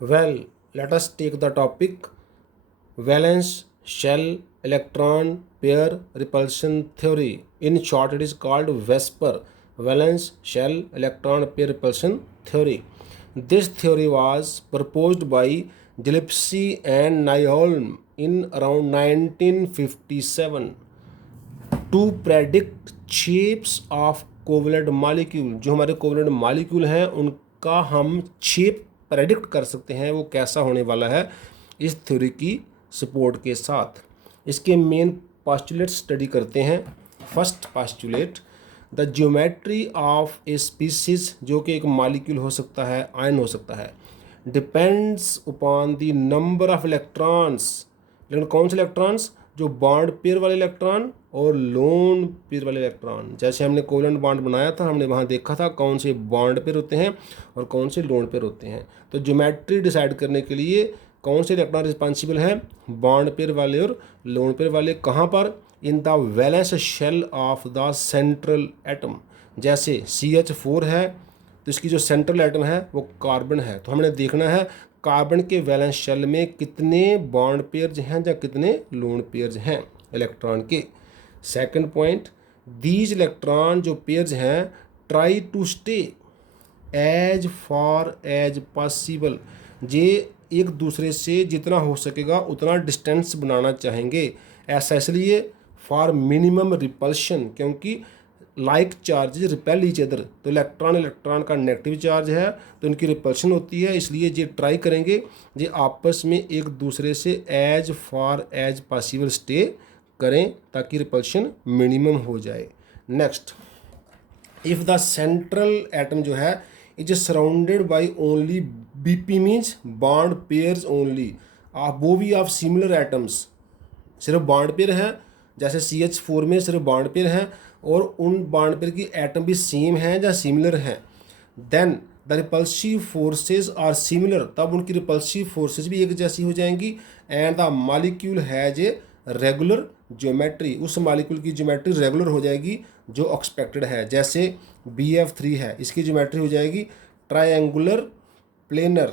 Well, let us take the topic valence shell electron pair repulsion theory. In short, it is called VSEPR, valence shell electron pair repulsion theory. This theory was proposed by Gillespie and Nyholm in around 1957 to predict shapes of covalent molecule. जो हमारे covalent molecule हैं उनका हम shape predict कर सकते हैं वो कैसा होने वाला है इस थ्योरी की सपोर्ट के साथ। इसके मेन पास्टुलेट स्टडी करते हैं। First postulate, the geometry of a species, जो कि एक मॉलिक्यूल हो सकता है, आयन हो सकता है, depends upon the number of electrons. लेकिन कौन से इलेक्ट्रॉन्स? जो बॉन्ड पेयर वाले इलेक्ट्रॉन और लोन पेयर वाले इलेक्ट्रॉन। जैसे हमने कोवलेंट बॉन्ड बनाया था, हमने वहाँ देखा था कौन से बॉन्ड पेयर होते हैं और कौन से लोन पेयर होते हैं। तो ज्योमेट्री डिसाइड करने के लिए कौन से इलेक्ट्रॉन रिस्पॉन्सिबल हैं? बॉन्ड पेयर वाले और लोन पेयर वाले। कहाँ पर? In the valence shell of the central atom. जैसे CH4 है तो इसकी जो सेंट्रल एटम है वो कार्बन है, तो हमने देखना है कार्बन के वैलेंस शेल में कितने बॉन्ड पेयर्स हैं या कितने लोन पेयर्स हैं इलेक्ट्रॉन के। सेकंड पॉइंट, दीज इलेक्ट्रॉन जो पेयर्स हैं try to stay as far as possible. ये एक दूसरे से जितना हो सकेगा उतना डिस्टेंस बनाना चाहेंगे। ऐसा इसलिए फॉर मिनिमम रिपल्शन, क्योंकि like charges repel each other. तो इलेक्ट्रॉन का नेगेटिव चार्ज है तो इनकी रिपल्शन होती है, इसलिए ये ट्राई करेंगे ये आपस में एक दूसरे से as far as possible stay करें ताकि रिपल्शन मिनिमम हो जाए। Next, if the central atom जो है is surrounded by only BP means bond pairs only, आप वो भी आप सिमिलर एटम्स, सिर्फ बॉन्ड पेयर हैं, जैसे CH4 में सिर्फ बॉन्ड पेयर हैं और उन बॉन्ड पेयर की एटम भी सेम हैं या सिमिलर हैं, then the repulsive forces are similar, तब उनकी रिपल्सिव फोर्सेस भी एक जैसी हो जाएंगी। And the molecule has a regular geometry, उस मॉलिक्यूल की ज्योमेट्री रेगुलर हो जाएगी जो एक्सपेक्टेड है। जैसे BF3 है, इसकी ज्योमेट्री हो जाएगी ट्रायंगुलर प्लेनर,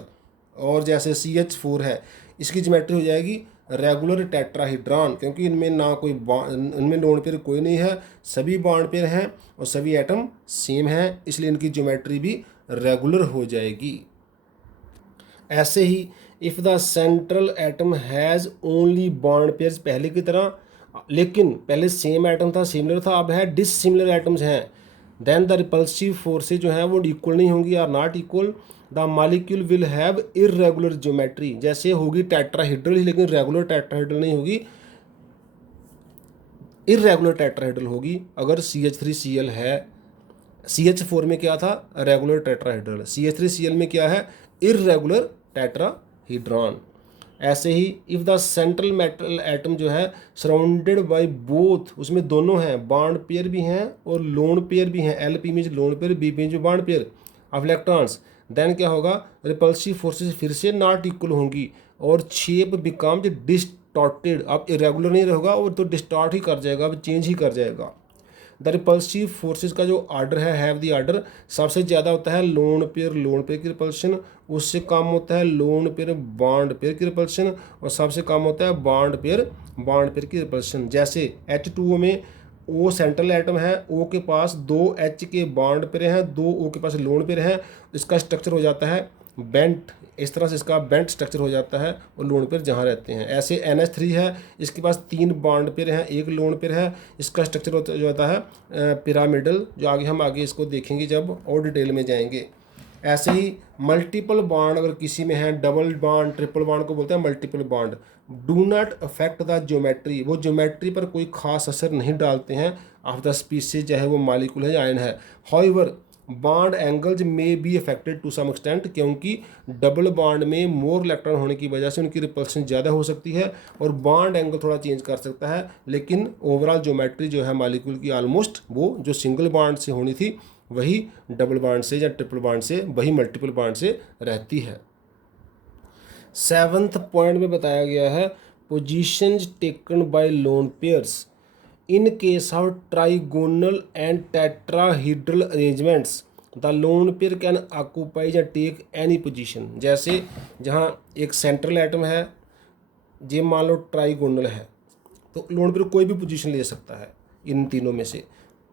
और जैसे CH4 है इसकी ज्योमेट्री हो जाएगी रेगुलर टेट्राहीड्रॉन, क्योंकि इनमें ना कोई इनमें लोन पेयर कोई नहीं है, सभी बॉन्ड पेयर हैं और सभी एटम सेम हैं, इसलिए इनकी ज्योमेट्री भी रेगुलर हो जाएगी। ऐसे ही if the central atom has only bond pairs, पहले की तरह, लेकिन पहले सेम एटम था, सिमिलर था, अब है डिससिमिलर एटम्स हैं, देन द रिपल्सिव फोर्सेज जो हैं वो इक्वल नहीं होंगी, are not equal. The molecule will have irregular geometry, जैसे होगी टेट्राहीड्रल ही लेकिन रेगुलर टेट्राहीड्रल नहीं होगी, इरेगुलर टेट्राहीड्रल होगी। अगर CH3Cl है, CH4 में क्या था? रेगुलर टेट्राहीड्रल, CH3Cl में क्या है? Irregular tetrahedron. ऐसे ही if the central metal atom जो है सराउंडेड बाय बोथ, उसमें दोनों हैं, बॉन्ड पेयर भी हैं और लोन पेयर भी हैं, LP means lone pair, BP means bond pair of electrons, देन क्या होगा? रिपल्सिव फोर्सेस फिर से नॉट इक्वल होंगी और शेप बिकम्स डिस्टॉर्टेड, अब इरेगुलर नहीं रहेगा और तो डिस्टॉर्ट ही कर जाएगा, अब चेंज ही कर जाएगा। द रिपल्सिव फोर्सेस का जो आर्डर है, हैव द आर्डर, सबसे ज़्यादा होता है लोन पेयर की रिपल्शन, उससे कम होता है लोन पेयर बॉन्ड पेयर की रिपल्शन, और सबसे कम होता है बॉन्ड पेयर की रिपल्शन। जैसे H2O में O सेंट्रल एटम है, O के पास 2 H के बॉन्ड पेयर हैं, 2 O के पास लोन पेयर हैं, इसका स्ट्रक्चर हो जाता है बेंट, इस तरह से इसका बेंट स्ट्रक्चर हो जाता है और लोन पेयर जहाँ रहते हैं। ऐसे NH3 है, इसके पास 3 बॉन्ड पेयर हैं, 1 लोन पेयर है, इसका स्ट्रक्चर जो होता है पिरामिडल, जो हम आगे इसको देखेंगे जब और डिटेल में जाएंगे। ऐसे ही मल्टीपल बॉन्ड अगर किसी में है, डबल बॉन्ड ट्रिपल बॉन्ड को बोलते हैं multiple bond, do not affect the geometry, वो ज्योमेट्री पर कोई खास असर नहीं डालते हैं ऑफ द स्पीसीज, चाहे वो मॉलिक्यूल है या आयन है। However bond angles may be affected to some extent, क्योंकि डबल बॉन्ड में मोर इलेक्ट्रॉन होने की वजह से उनकी रिपल्शन ज़्यादा हो सकती है और बॉन्ड एंगल थोड़ा चेंज कर सकता है, लेकिन ओवरऑल ज्योमेट्री जो है मॉलिक्यूल की ऑलमोस्ट वो जो सिंगल बॉन्ड से होनी थी वही डबल बॉन्ड से या ट्रिपल बॉन्ड से, वही मल्टीपल बॉन्ड से रहती है। 7th पॉइंट में बताया गया है positions taken by lone pairs in case of trigonal and tetrahedral arrangements, the lone pair can occupy या टेक एनी पोजीशन। जैसे जहाँ एक सेंट्रल एटम है, ये मान लो ट्राइगोनल है, तो लोन पेयर कोई भी पोजीशन ले सकता है इन तीनों में से।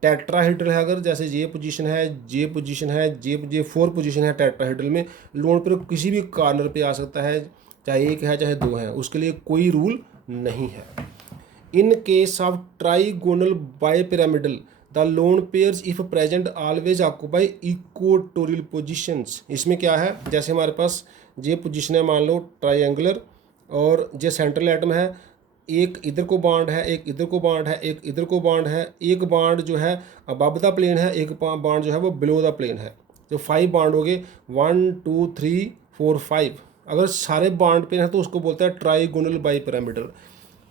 टेट्राहेड्रल है अगर, जैसे ये पोजीशन है, ये पोजीशन है, ये 4 पोजीशन है टेट्राहेड्रल में, लोन पेयर किसी भी कॉर्नर पे आ सकता है, चाहे एक है चाहे दो है, उसके लिए कोई रूल नहीं है। In case of trigonal bipyramidal the lone pairs if present always occupy equatorial positions. इसमें क्या है, जैसे हमारे पास ये पोजीशन है मान लो ट्राइंगुलर, और ये सेंट्रल एटम है, एक इधर को बॉन्ड है, एक इधर को बॉन्ड है, एक इधर को बॉन्ड है, एक बॉन्ड जो है अबव द प्लेन है, एक बॉन्ड जो है वो बिलो द प्लेन है। तो 5 बॉन्ड हो गए, 1 2 3 4 5। अगर सारे बॉन्ड पे हैं तो उसको बोलता है ट्राइगोनल बाइपिरामिडल,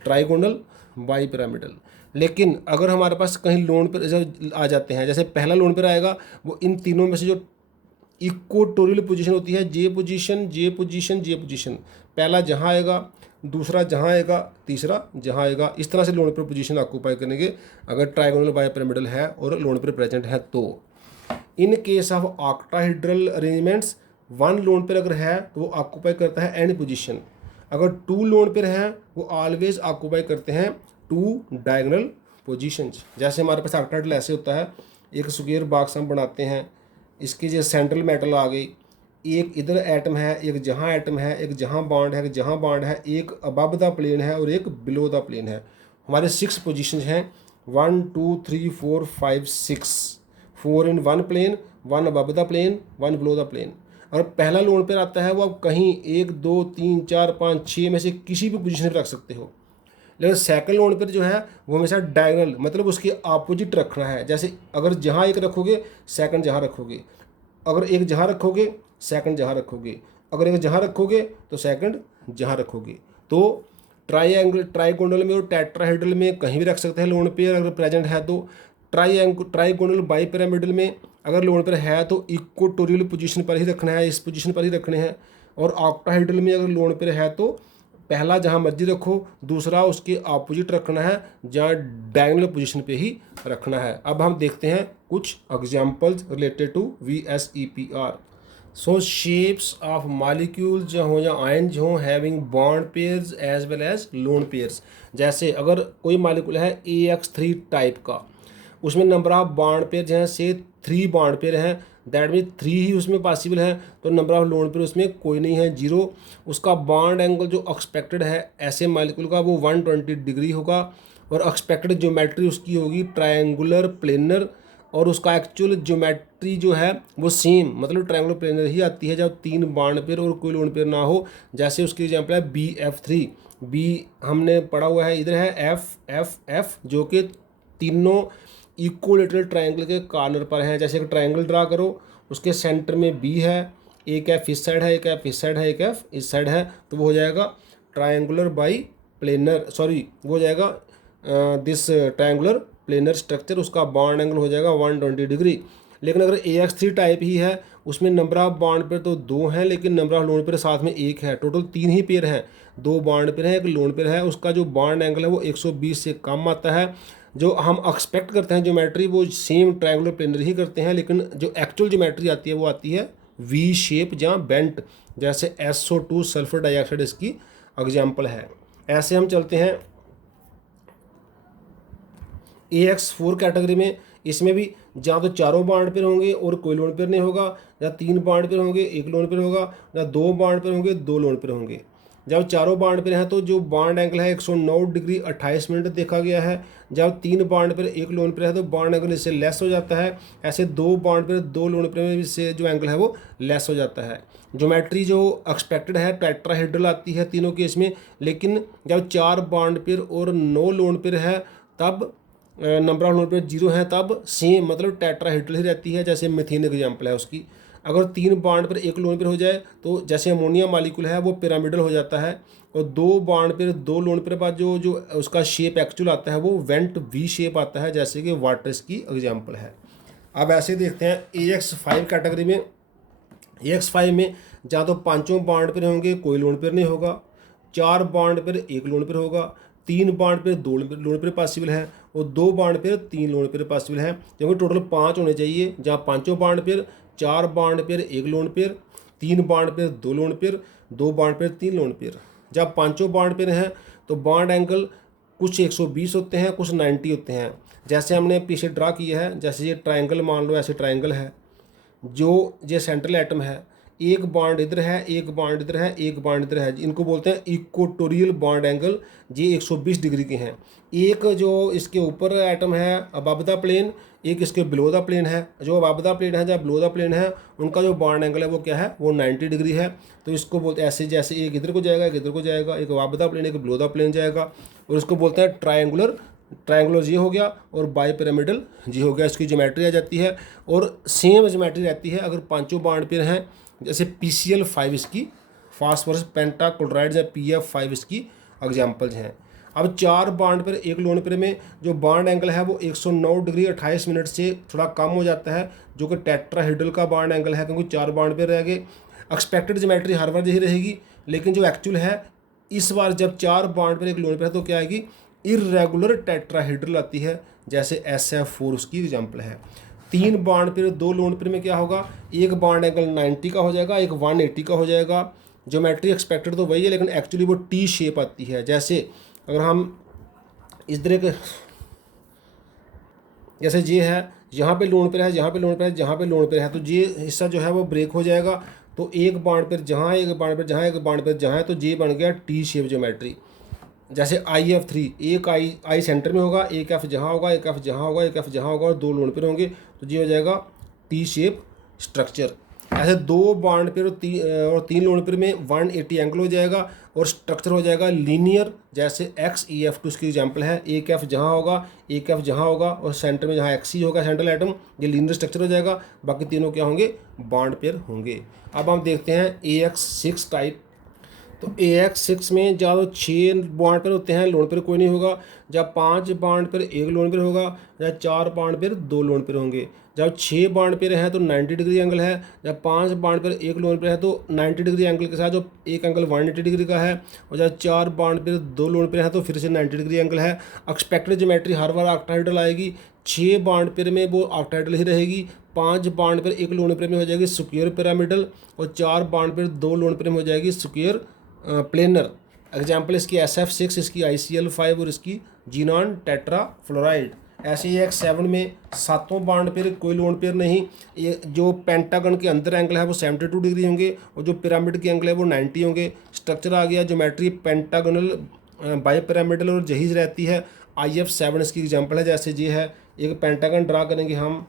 ट्राइगोनल बाइपिरामिडल। लेकिन अगर हमारे पास कहीं लोन पर जब आ जाते हैं, जैसे पहला लोन पर आएगा, वो इन तीनों में से जो इक्वेटोरियल पोजीशन होती है, जे पोजीशन जे पोजीशन जे पोजीशन, पहला जहाँ आएगा, दूसरा जहाँ आएगा, तीसरा जहाँ आएगा, इस तरह से लोन पर पोजीशन ऑक्यूपाई करेंगे अगर ट्राइगोनल बाइपिरामिडल है और लोन पर प्रेजेंट है तो। In case of octahedral arrangements, 1 lone pair अगर है तो वो ऑक्यूपाई करता है एनी पोजीशन। अगर 2 लोन पेयर हैं वो ऑलवेज ऑक्यूपाई करते हैं 2 डायगोनल पोजीशंस। जैसे हमारे पास ऑक्टाहेड्रल ऐसे होता है, एक स्क्वायर बॉक्स हम बनाते हैं, इसकी जो सेंट्रल मेटल आ गई, एक इधर एटम है, एक जहाँ एटम है, एक जहाँ बॉन्ड है, एक जहाँ बॉन्ड है, एक अबव द प्लेन है और एक बिलो द प्लेन है। हमारे 6 पोजीशंस हैं, 1 2 3 4 5 6, 4 in 1 plane, 1 above the plane, 1 below the plane. और पहला लोन पेयर आता है वो आप कहीं 1 2 3 4 5 6 में से किसी भी पोजीशन पर रख सकते हो। लेकिन सेकंड लोन पेयर जो है वो हमेशा डायगोनल, मतलब उसके अपोजिट रखना है। जैसे अगर जहाँ एक रखोगे सेकंड जहाँ रखोगे, अगर एक जहाँ रखोगे सेकंड जहाँ रखोगे, अगर एक जहाँ रखोगे तो सेकंड जहाँ रखोगे। तो ट्राइगोनल में और टेट्राहेड्रल में कहीं भी रख सकते हैं लोन पेयर अगर प्रेजेंट है तो। ट्राइगोनल बाइपिरामिडल में अगर लोन पेयर है तो इक्वेटोरियल पोजीशन पर ही रखना है, इस पोजीशन पर ही रखने हैं। और ऑक्टाहेड्रल में अगर लोन पेयर है तो पहला जहाँ मर्जी रखो, दूसरा उसके अपोजिट रखना है, जहाँ डायगोनल पोजीशन पे ही रखना है। अब हम देखते हैं कुछ examples related to VSEPR। So shapes of molecules जो हो या आयन जो having bond pairs as well as lone pairs. जैसे अगर कोई मॉलिक्यूल है AX3 टाइप का, उसमें नंबर ऑफ बॉन्ड पेयर जो है से 3 बॉन्ड पेयर हैं, दैट मीन 3 ही उसमें पॉसिबल है, तो नंबर ऑफ लोन पेयर उसमें कोई नहीं है, 0। उसका बॉन्ड एंगल जो एक्सपेक्टेड है ऐसे मॉलिक्यूल का वो 120 डिग्री होगा, और एक्सपेक्टेड ज्योमेट्री उसकी होगी ट्रायंगुलर प्लेनर, और उसका एक्चुअल ज्योमेट्री जो है वो सेम, मतलब ट्रायंगुलर प्लेनर ही आती है जब 3 बॉन्ड पेयर और कोई लोन पेयर ना हो। जैसे उसकी एग्जाम्पल है BF3, बी हमने पढ़ा हुआ है, इधर है F जो कि तीनों इक्विलेटरल ट्रायंगल के कॉर्नर पर हैं। जैसे एक ट्रायंगल ड्रा करो, उसके सेंटर में B है, एक F इस साइड है, एक F इस साइड है, एक F इस साइड है, तो वो हो जाएगा ट्रायंगुलर बाई प्लेनर, सॉरी वो हो जाएगा दिस ट्रायंगुलर प्लेनर स्ट्रक्चर, उसका बॉन्ड एंगल हो जाएगा 120 डिग्री। लेकिन अगर AX3 टाइप ही है, उसमें नंबर ऑफ बॉन्ड पेयर तो 2 हैं, लेकिन नंबर ऑफ लोन पेयर साथ में 1 है, टोटल 3 ही पेयर हैं, 2 बॉन्ड पेयर है, एक लोन पेयर है, उसका जो बॉन्ड एंगल है वो 120 से कम आता है। जो हम एक्सपेक्ट करते हैं ज्योमेट्री वो सेम ट्रायंगुलर प्लेनर ही करते हैं, लेकिन जो एक्चुअल ज्योमेट्री आती है वो आती है V शेप जहाँ बेंट, जैसे SO2 सल्फर डाइऑक्साइड इसकी एग्जाम्पल है। ऐसे हम चलते हैं AX4 कैटेगरी में। इसमें भी जहाँ तो चारों बॉन्ड पेयर होंगे और कोई लोन पेयर नहीं होगा, या 3 बॉन्ड पेयर होंगे 1 लोन पेयर होगा, या 2 बॉन्ड पेयर होंगे 2 लोन पेयर होंगे। जब चारों बॉन्ड पेयर हैं तो जो बॉन्ड एंगल है 109 डिग्री 28 मिनट देखा गया है। जब 3 बॉन्ड पेयर 1 लोन पेयर है तो बॉन्ड एंगल इससे लेस हो जाता है। ऐसे 2 बॉन्ड पेयर 2 लोन पेयर में से जो एंगल है वो लेस हो जाता है। ज्योमेट्री जो एक्सपेक्टेड है टेट्राहेड्रल आती है तीनों केस में, लेकिन जब 4 बॉन्ड पेयर और 9 लोन पेयर है तब नंबर ऑफ लोन पेयर 0 है, तब सेम मतलब टेट्राहेड्रल ही रहती है। जैसे मीथेन एग्जाम्पल है उसकी। अगर 3 बॉन्ड पर 1 लोन पेयर हो जाए तो जैसे अमोनिया मॉलिक्यूल है वो पिरामिडल हो जाता है, और 2 बॉन्ड पेयर 2 लोन पेयर बाद जो जो उसका शेप एक्चुअल आता है वो वेंट V शेप आता है, जैसे कि वाटर की एग्जाम्पल है। अब ऐसे देखते हैं AX5 कैटेगरी में। AX5 में जहाँ तो 5 बॉन्ड पेयर होंगे कोई लोन पेयर नहीं होगा, 4 बॉन्ड पेयर 1 लोन पेयर होगा, 3 bond pair 2 lone pair possible है, और 2 bond pair 3 lone pair possible है, क्योंकि टोटल 5 होने चाहिए। जहाँ 5 bond pair 4 bond pair 1 lone pair, 3 bond pair 2 lone pair, 2 bond pair 3 lone pair. जब पांचों बॉन्ड पेयर हैं तो बॉन्ड एंगल कुछ 120 होते हैं, कुछ 90 होते हैं। जैसे हमने पीछे ड्रा किया है, जैसे ये ट्रायंगल मान लो, ऐसे ट्रायंगल है, जो ये सेंट्रल एटम है, एक बॉन्ड इधर है, एक बॉन्ड इधर है, एक बॉन्ड इधर है, इनको बोलते हैं इक्वेटोरियल बॉन्ड एंगल। ये 120 डिग्री के हैं। एक जो इसके ऊपर एटम है अबव द प्लेन, एक इसके बिलो द प्लेन है। जो अबव द प्लेन है, जब बिलो द प्लेन है, उनका जो बॉन्ड एंगल है वो क्या है, वो 90 डिग्री है। तो इसको बोलते हैं ऐसे, जैसे एक इधर को जाएगा, एक इधर को जाएगा, एक अबव द प्लेन, एक बिलो द प्लेन जाएगा, और इसको बोलते हैं ट्रायंगुलर। ट्रायंगुलर ये हो गया और बाई पिरामिडल ये हो गया। इसकी ज्योमेट्री आ जाती है और सेम ज्योमेट्री रहती है अगर पांचों बॉन्ड पेयर हैं। जैसे PCl5 इसकी फास्फोरस पेंटाक्लोराइड या PF5 इसकी एग्जाम्पल्स हैं। अब 4 बॉन्ड पेयर 1 लोन पेयर में जो बॉन्ड एंगल है वो 109 डिग्री 28 मिनट से थोड़ा कम हो जाता है, जो कि टेट्राहेड्रल का बॉन्ड एंगल है, क्योंकि 4 बॉन्ड पेयर रह गए। एक्सपेक्टेड ज्योमेट्री हर बार यही रहेगी, लेकिन जो एक्चुअल है इस बार जब 4 बॉन्ड पेयर 1 लोन पेयर है तो क्या आएगी, इरेगुलर टेट्राहेड्रल आती है। जैसे SF4 उसकी एग्जाम्पल है। 3 बॉन्ड पेयर 2 लोन पेयर में क्या होगा, एक बॉन्ड एंगल 90 का हो जाएगा, एक 180 का हो जाएगा। ज्योमेट्री एक्सपेक्टेड तो वही है, लेकिन एक्चुअली वो T शेप आती है। जैसे अगर हम इस तरह के, जैसे ये है, यहाँ पे लोन पेयर है, यहाँ पे लोन पेयर है, जहाँ पे लोन पेयर है, तो ये हिस्सा जो है वो ब्रेक हो जाएगा। तो एक बॉन्ड पेयर जहाँ, एक बॉन्ड पेयर जहाँ, एक बॉन्ड पेयर जहाँ है, तो ये बन गया T शेप ज्योमेट्री। जैसे IF3, एक आई सेंटर में होगा, एक F जहाँ होगा, एक F जहाँ होगा, एक F जहाँ होगा, और 2 लोन पेयर होंगे, तो ये हो जाएगा T शेप स्ट्रक्चर। ऐसे 2 बॉन्ड पेयर और 3 लोन पेयर में 180 एंगल हो जाएगा और स्ट्रक्चर हो जाएगा लीनियर। जैसे XeF2 उसकी एग्जाम्पल है, एक F जहाँ होगा, एक F जहाँ होगा, और सेंटर में जहाँ Xe होगा सेंट्रल एटम, ये लीनियर स्ट्रक्चर हो जाएगा। बाकी तीनों क्या होंगे, बॉन्ड पेयर होंगे। अब हम देखते हैं AX6 टाइप। तो AX6 में ज़्यादा 6 बॉन्ड पेयर होते हैं, लोन पेयर कोई नहीं होगा। जब 5 बॉन्ड पेयर 1 लोन पेयर होगा, जब 4 बॉन्ड पेयर 2 लोन पेयर होंगे। जब 6 बॉन्ड पेयर हैं तो 90 डिग्री एंगल है। जब 5 बॉन्ड पेयर 1 लोन पेयर है तो 90 डिग्री एंगल के साथ जो एक एंगल 180 डिग्री का है। और जब 4 बॉन्ड पेयर 2 लोन पेयर है तो फिर से 90 डिग्री एंगल है। एक्सपेक्टेड ज्योमेट्री हर बार ऑक्टाहेड्रल आएगी। 6 बॉन्ड पेयर में वो ऑक्टाहेड्रल ही रहेगी। 5 बॉन्ड पेयर 1 लोन पेयर में हो जाएगी स्क्वायर पिरामिडल, और 4 बॉन्ड पेयर 2 लोन पेयर में हो जाएगी स्क्वायर प्लेनर। एग्जाम्पल इसकी SF6, इसकी ICl5 और इसकी जीनॉन टेट्राफ्लोराइड। ऐसे ही AX7 में 7 बॉन्ड पेयर कोई लोन पेयर नहीं। ये जो पेंटागन के अंदर एंगल है वो 72 डिग्री होंगे, और जो पिरामिड के एंगल है वो 90 होंगे। स्ट्रक्चर आ गया, ज्योमेट्री पेंटागोनल बाई पिरामिडल और जहीज रहती है। IF7 इसकी एग्जाम्पल है। जैसे ये है, एक पेंटागन ड्रा करेंगे हम,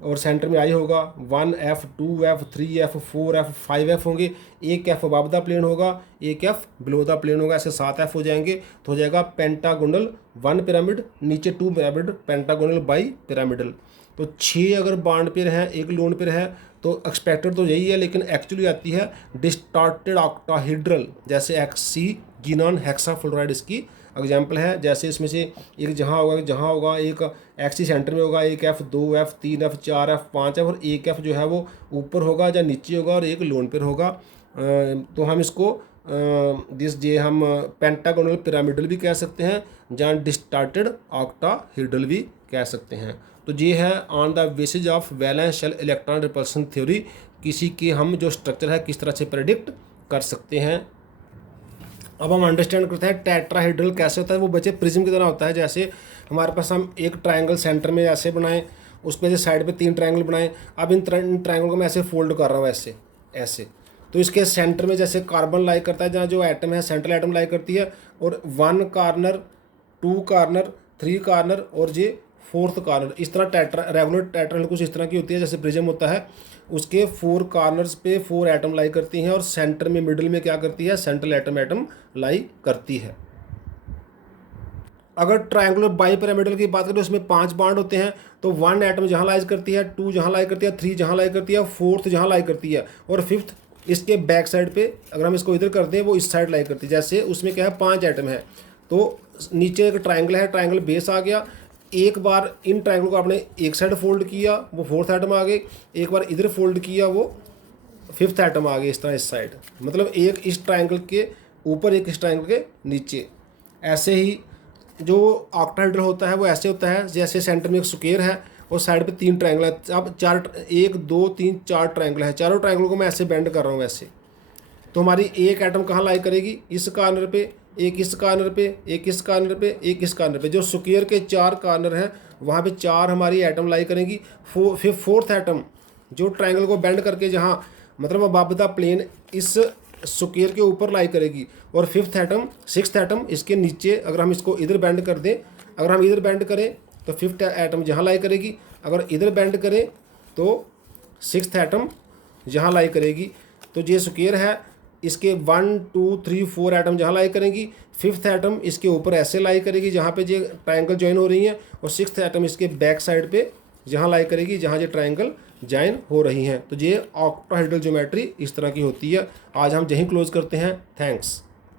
और सेंटर में आई होगा 1F 2F 3F 4F 5F होंगे। एक F अबव द प्लेन होगा, एक F बिलो द प्लेन होगा। ऐसे 7 F हो जाएंगे, तो हो जाएगा पेंटागोनल 1 पिरामिड, नीचे 2 पिरामिड, पेंटागोनल बाई पिरामिडल। तो 6 अगर बॉन्ड पेयर हैं, एक लोन पेयर है, तो एक्सपेक्टेड तो यही है, लेकिन एक्चुअली आती है डिस्टॉर्टेड ऑक्टाहेड्रल। जैसे XC जीनॉन हेक्साफ्लोराइड इसकी एग्जाम्पल है। जैसे इसमें से एक जहाँ होगा, एक XC सेंटर में होगा, एक F 2F 3F 4F 5F, और एक F जो है वो ऊपर होगा या नीचे होगा, और एक लोन पेयर होगा। तो हम इसको हम पेंटागोनल पिरामिडल भी कह सकते हैं, जहाँ डिस्टॉर्टेड ऑक्टाहेड्रल भी कह सकते हैं। तो ये है on the basis of valence shell electron repulsion theory, किसी के हम जो स्ट्रक्चर है किस तरह से प्रेडिक्ट कर सकते हैं। अब हम अंडरस्टैंड करते हैं टेट्राहेड्रल कैसे होता है। वो बच्चे प्रिज्म की तरह होता है। जैसे हमारे पास हम एक ट्रायंगल सेंटर में ऐसे बनाएं, उसमें से साइड पे 3 ट्रायंगल बनाएं। अब इन ट्रायंगल को मैं ऐसे फोल्ड कर रहा हूँ, ऐसे ऐसे। तो इसके सेंटर में जैसे कार्बन लाई करता है, जहाँ जो एटम है सेंट्रल एटम लाई करती है, और 1 कॉर्नर 2 कॉर्नर 3 कॉर्नर और ये 4th कॉर्नर। इस तरह रेगुलर टेट्राहेड्रल कुछ इस तरह की होती है, जैसे प्रिज्म होता है। उसके 4 कॉर्नर्स पे 4 एटम लाई करती हैं, और सेंटर में मिडिल में क्या करती है, सेंट्रल एटम लाई करती है। अगर ट्रायंगुलर बाई पिरामिडल की बात करें, उसमें 5 बॉन्ड होते हैं। तो 1 एटम जहाँ लाई करती है, 2 जहाँ लाई करती है, 3 जहाँ लाई करती है, 4th जहाँ लाई करती है, और 5th इसके बैक साइड पे अगर हम इसको इधर कर दें, वो इस साइड लाई करती है। जैसे उसमें क्या है, 5 एटम है, तो नीचे एक ट्रायंगल है, ट्रायंगल बेस आ गया। एक बार इन ट्रायंगल को आपने एक साइड फोल्ड किया, वो 4th एटम आ गए। एक बार इधर फोल्ड किया, वो 5th एटम आ गए, इस तरह इस साइड। मतलब एक इस ट्रायंगल के ऊपर, एक इस ट्रायंगल के नीचे। ऐसे ही जो ऑक्टाहेड्रल होता है वो ऐसे होता है, जैसे सेंटर में एक स्क्वायर है, और साइड पे 3 ट्रायंगल है। अब 1 2 3 4 ट्रायंगल है, चारों ट्रायंगल को मैं ऐसे बेंड कर रहा हूँ ऐसे। तो हमारी एक एटम कहाँ लाई करेगी, इस कॉर्नर पे, एक इस कॉर्नर पे, एक इस कॉर्नर पे, एक इस कॉर्नर पे। जो स्क्वायर के 4 कॉर्नर हैं वहाँ पे 4 हमारी एटम लाई करेंगी। फिर फोर्थ एटम जो ट्रायंगल को बेंड करके जहाँ मतलब अबव द प्लेन इस स्क्वायर के ऊपर लाई करेगी। और सिक्स्थ एटम इसके नीचे, अगर हम इसको इधर बेंड कर दें, अगर हम इधर बेंड करें तो फिफ्थ एटम जहाँ लाई करेगी, अगर इधर बेंड करें तो सिक्स्थ एटम जहाँ लाई करेगी। तो ये स्क्वायर है, इसके 1 2 3 4 एटम जहाँ लाई करेंगी। फिफ्थ एटम इसके ऊपर ऐसे लाई करेगी जहाँ पे ये ट्रायंगल ज्वाइन हो रही हैं, और सिक्स्थ एटम इसके बैक साइड पे जहाँ लाई करेगी जहाँ ये ट्रायंगल ज्वाइन हो रही हैं। तो ये ऑक्टाहेड्रल ज्योमेट्री इस तरह की होती है। आज हम यहीं क्लोज करते हैं। थैंक्स।